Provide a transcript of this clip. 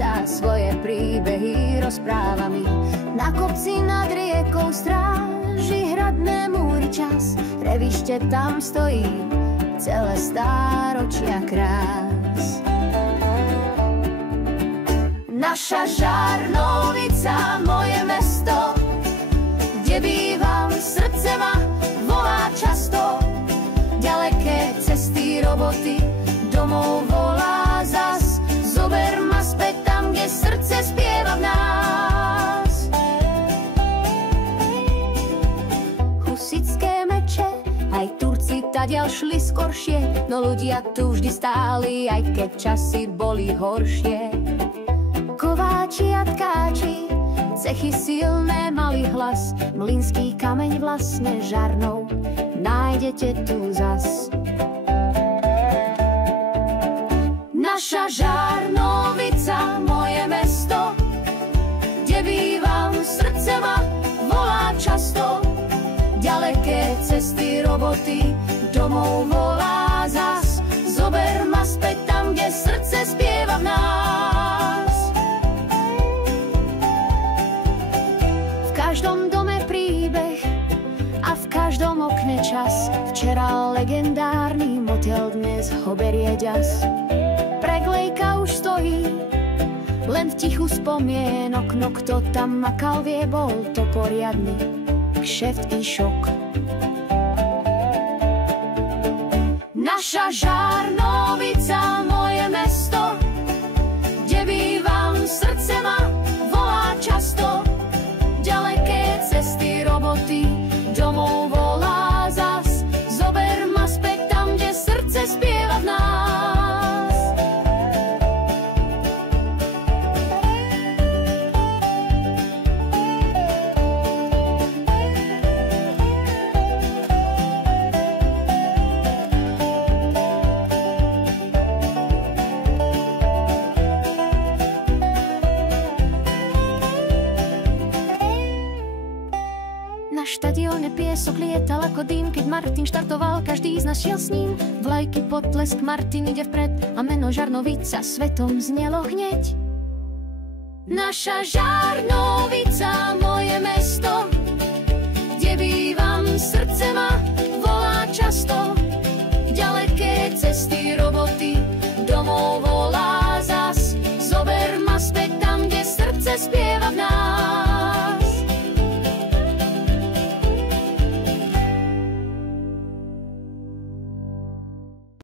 Žarnovica svoje príbehy rozpráva mi. Na kopci nad riekou stráži hradné múry čas. Revište tam stojí celé stáročia krás. Naša Žarnovica, moje mesto, kde bývam, srdce ma volá často. Ďaleké cesty, roboty, domov volá zas. Zober ma späť tam, kde srdce spieva v nás. Husické meče, aj Turci tadiaľ šli skoršie, no ľudia tu vždy stáli, aj keď časy boli horšie. Kováči a tkáči, cechy silné mali hlas, mlynský kameň vlastne Žarnov nájdete tu zas. Naša Žarnovica, moje mesto, kde bývam, srdce ma volá často. Ďaleké cesty, roboty, domov volá zas. Zober ma späť tam, kde srdce spieva v nás. V každom dome príbeh a v každom okne čas. Včera legendárny motel, dnes ho berie ďas. Preglejka už stojí len v tichu spomienok, no kto tam makal vie, bol to poriadny kšeft i šok. Naša Žarnovica, moje mesto, kde bývam, srdce ma volá často. Ďaleké cesty, roboty, domov volá zas. Zober ma späť tam, kde srdce spieva v nás. Na štadióne piesok lietal ako dým, keď Martin štartoval, každý z nás šiel s ním. Vlajky, potlesk, Martin ide vpred a meno Žarnovica svetom znelo hneď. Naša Žarnovica, moje mesto,